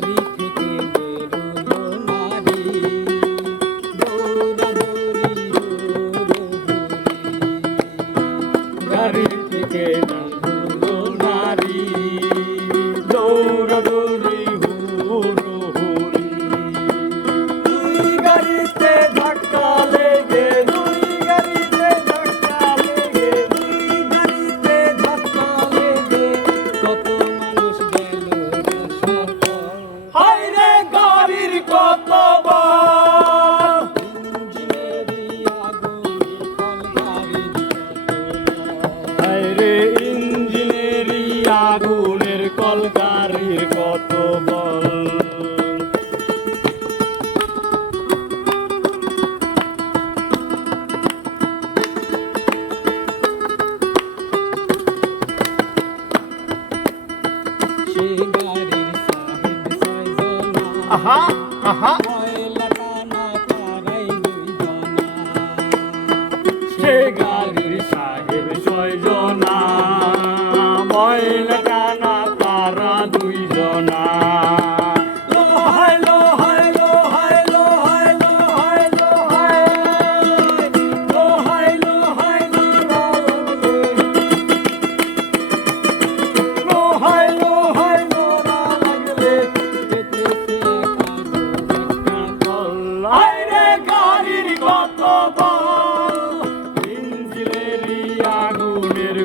Bobby. আগুনের কলকারির কত বল Uh-huh, uh-huh.